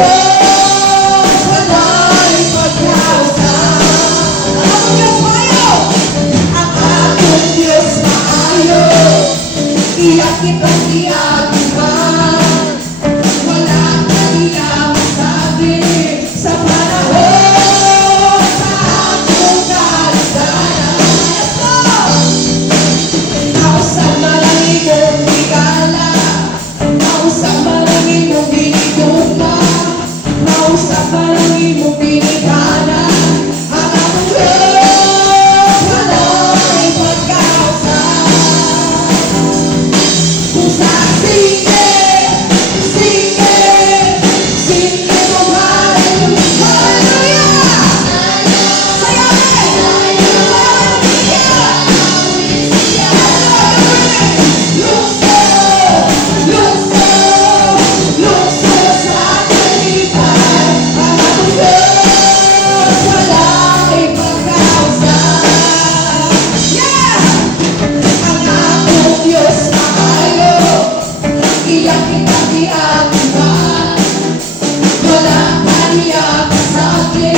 Diyos, wala'y pagkausa. Ang Diyos maayos, ang aking Diyos maayos. Iyak kitang iyakihan, wala kang iyakisabi sa panahon sa akong kaligtasan. Nausap marami mong bigala, nausap marami mong biniguma, nausap marami mong binigana. Ang akong Diyos, wala'y pagkausa. Kung sa sige, sige, sige mo hallelujah, hallelujah. Sayamin, lukso, lukso, lukso sa kalipan. Ang akong Diyos, wala'y pagkausa. Yeah! Ang akong Diyos maayos, iyak kitang iyakihan, wala kang iyakisabi